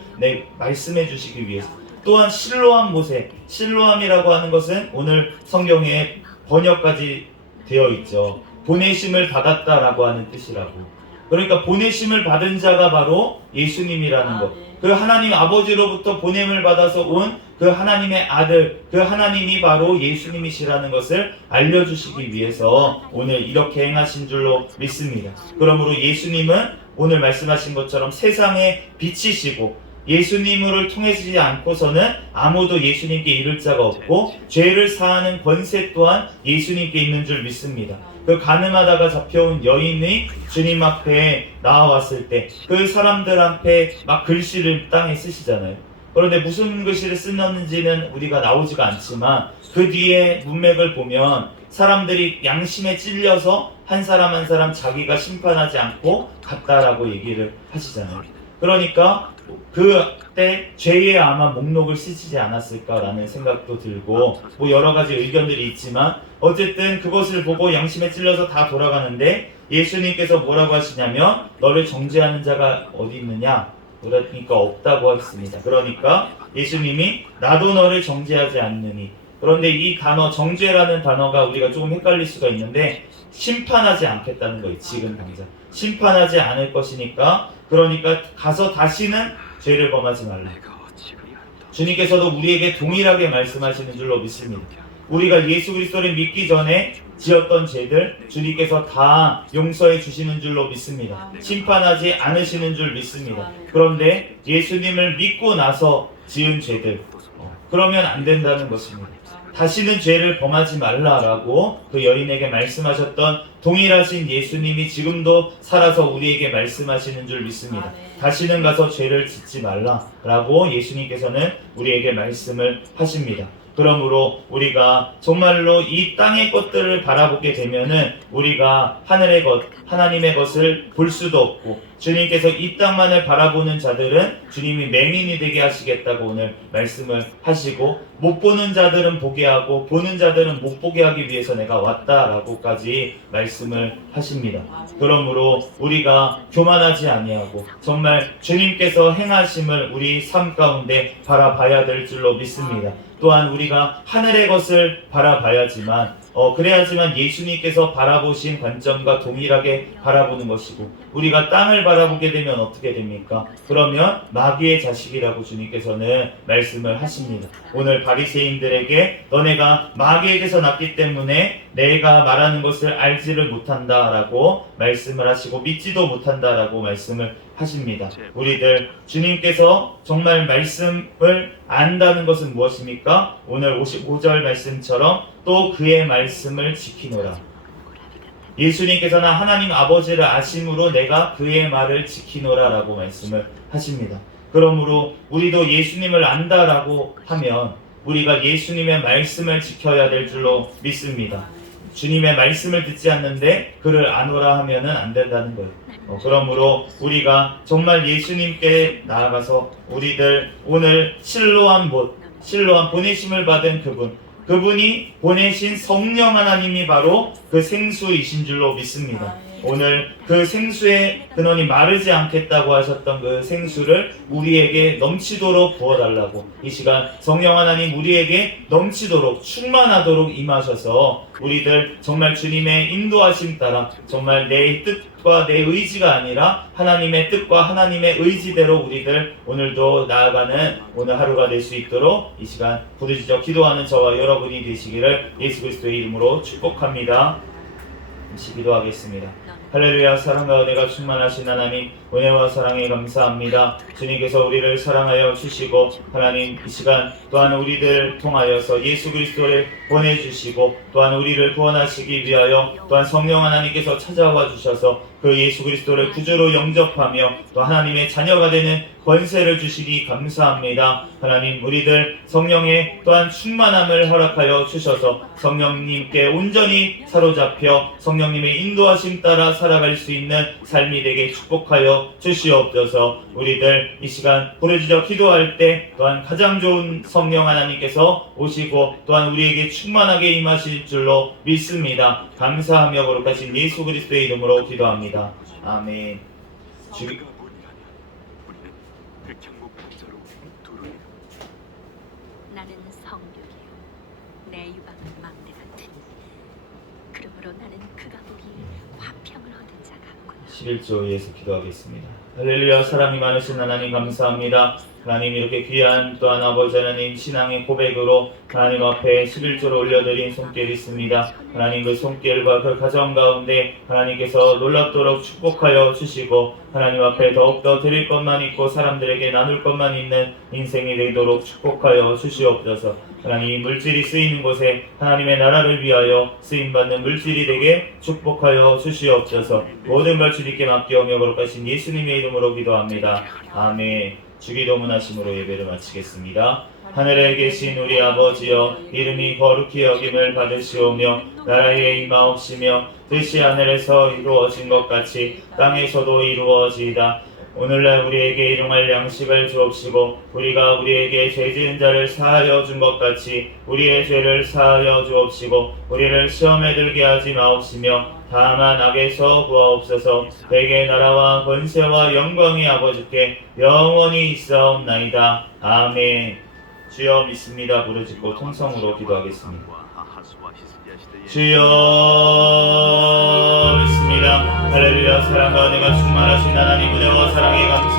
말씀해 주시기 위해서. 또한 실로암 모세, 실로암이라고 하는 것은 오늘 성경에 번역까지 되어 있죠. 보내심을 받았다라고 하는 뜻이라고. 그러니까 보내심을 받은 자가 바로 예수님이라는 것. 그 하나님 아버지로부터 보냄을 받아서 온 그 하나님의 아들, 그 하나님이 바로 예수님이시라는 것을 알려주시기 위해서 오늘 이렇게 행하신 줄로 믿습니다. 그러므로 예수님은 오늘 말씀하신 것처럼 세상의 빛이시고, 예수님을 통해지지 않고서는 아무도 예수님께 이를 자가 없고, 죄를 사하는 권세 또한 예수님께 있는 줄 믿습니다. 그 가늠하다가 잡혀온 여인이 주님 앞에 나와왔을 때 그 사람들 앞에 막 글씨를 땅에 쓰시잖아요. 그런데 무슨 글씨를 쓰는지는 우리가 나오지가 않지만 그 뒤에 문맥을 보면 사람들이 양심에 찔려서 한 사람 한 사람 자기가 심판하지 않고 갔다라고 얘기를 하시잖아요. 그러니까 그때 죄에 아마 목록을 쓰시지 않았을까라는 생각도 들고, 뭐 여러 가지 의견들이 있지만 어쨌든 그것을 보고 양심에 찔려서 다 돌아가는데 예수님께서 뭐라고 하시냐면 너를 정죄하는 자가 어디 있느냐? 그러니까 없다고 했습니다. 그러니까 예수님이 나도 너를 정죄하지 않느니. 그런데 이 단어 정죄라는 단어가 우리가 조금 헷갈릴 수가 있는데 심판하지 않겠다는 거예요. 지금 당장 심판하지 않을 것이니까, 그러니까 가서 다시는 죄를 범하지 말라. 주님께서도 우리에게 동일하게 말씀하시는 줄로 믿습니다. 우리가 예수 그리스도를 믿기 전에 지었던 죄들 주님께서 다 용서해 주시는 줄로 믿습니다. 심판하지 않으시는 줄 믿습니다. 그런데 예수님을 믿고 나서 지은 죄들, 그러면 안 된다는 것입니다. 다시는 죄를 범하지 말라라고 그 여인에게 말씀하셨던 동일하신 예수님이 지금도 살아서 우리에게 말씀하시는 줄 믿습니다. 다시는 가서 죄를 짓지 말라라고 예수님께서는 우리에게 말씀을 하십니다. 그러므로 우리가 정말로 이 땅의 것들을 바라보게 되면은 우리가 하늘의 것, 하나님의 것을 볼 수도 없고, 주님께서 이 땅만을 바라보는 자들은 주님이 맹인이 되게 하시겠다고 오늘 말씀을 하시고, 못 보는 자들은 보게 하고 보는 자들은 못 보게 하기 위해서 내가 왔다라고까지 말씀을 하십니다. 그러므로 우리가 교만하지 아니하고 정말 주님께서 행하심을 우리 삶 가운데 바라봐야 될 줄로 믿습니다. 또한 우리가 하늘의 것을 바라봐야지만 그래야지만 예수님께서 바라보신 관점과 동일하게 바라보는 것이고, 우리가 땅을 바라보게 되면 어떻게 됩니까? 그러면 마귀의 자식이라고 주님께서는 말씀을 하십니다. 오늘 바리새인들에게 너네가 마귀에게서 났기 때문에 내가 말하는 것을 알지를 못한다라고 말씀을 하시고 믿지도 못한다라고 말씀을 하십니다. 우리들 주님께서 정말 말씀을 안다는 것은 무엇입니까? 오늘 55절 말씀처럼 또 그의 말씀을 지키노라. 예수님께서는 하나님 아버지를 아심으로 내가 그의 말을 지키노라 라고 말씀을 하십니다. 그러므로 우리도 예수님을 안다라고 하면 우리가 예수님의 말씀을 지켜야 될 줄로 믿습니다. 주님의 말씀을 듣지 않는데 그를 아노라 하면은 안 된다는 거예요. 그러므로 우리가 정말 예수님께 나아가서 우리들 오늘 실로암 보내심을 받은 그분이 보내신 성령 하나님이 바로 그 생수이신 줄로 믿습니다. 오늘 그 생수의 근원이 마르지 않겠다고 하셨던 그 생수를 우리에게 넘치도록 부어달라고 이 시간 성령 하나님 우리에게 넘치도록 충만하도록 임하셔서 우리들 정말 주님의 인도하심 따라 정말 내 뜻과 내 의지가 아니라 하나님의 뜻과 하나님의 의지대로 우리들 오늘도 나아가는 오늘 하루가 될 수 있도록 이 시간 부르짖어 기도하는 저와 여러분이 되시기를 예수 그리스도의 이름으로 축복합니다. 잠시 기도하겠습니다. 할렐루야. 사랑과 은혜가 충만하신 하나님, 은혜와 사랑에 감사합니다. 주님께서 우리를 사랑하여 주시고 하나님 이 시간 또한 우리들 통하여서 예수 그리스도를 보내주시고 또한 우리를 구원하시기 위하여 또한 성령 하나님께서 찾아와 주셔서 그 예수 그리스도를 구주로 영접하며 또 하나님의 자녀가 되는 권세를 주시기 감사합니다. 하나님 우리들 성령의 또한 충만함을 허락하여 주셔서 성령님께 온전히 사로잡혀 성령님의 인도하심 따라 살아갈 수 있는 삶이 되게 축복하여 주시옵소서. 우리들 이 시간 부르짖어 기도할 때 또한 가장 좋은 성령 하나님께서 오시고 또한 우리에게 충만하게 임하실 줄로 믿습니다. 감사하며 거룩하신 예수 그리스도의 이름으로 기도합니다. 아멘. 우리가 문이라면 우리는 백향목 봉사로 두루리라. 나는 성벽이요 내 유방은 망대 같으니 그러므로 나는 그가 보기에 화평을 얻은 자 같구나. 11조 위에서 기도하겠습니다. 할렐루야. 사랑이 많으신 하나님 감사합니다. 하나님 이렇게 귀한 또한 아버지 하나님 신앙의 고백으로 하나님 앞에 11조를 올려드린 손길 있습니다. 하나님 그 손길과 그 가정 가운데 하나님께서 놀랍도록 축복하여 주시고 하나님 앞에 더욱더 드릴 것만 있고 사람들에게 나눌 것만 있는 인생이 되도록 축복하여 주시옵소서. 하나님 물질이 쓰이는 곳에 하나님의 나라를 위하여 쓰임받는 물질이 되게 축복하여 주시옵소서. 모든 걸 주님께 맡기오며 거룩하신 예수님의 이름으로 기도합니다. 아멘. 주기도문하심으로 예배를 마치겠습니다. 하늘에 계신 우리 아버지여, 이름이 거룩히 여김을 받으시오며 나라의 임하옵시며 뜻이 하늘에서 이루어진 것 같이 땅에서도 이루어지이다. 오늘날 우리에게 일용할 양식을 주옵시고 우리가 우리에게 죄 지은 자를 사하여 준 것 같이 우리의 죄를 사하여 주옵시고 우리를 시험에 들게 하지 마옵시며 다만 악에서 구하옵소서. 대개 나라와 권세와 영광이 아버지께 영원히 있사옵나이다. 아멘. 주여 믿습니다. 부르짖고 통성으로 기도하겠습니다. 주여 믿습니다. 할렐루야. 사랑과 은혜가 충만하신 하나님 은혜와 사랑에 감사합니다.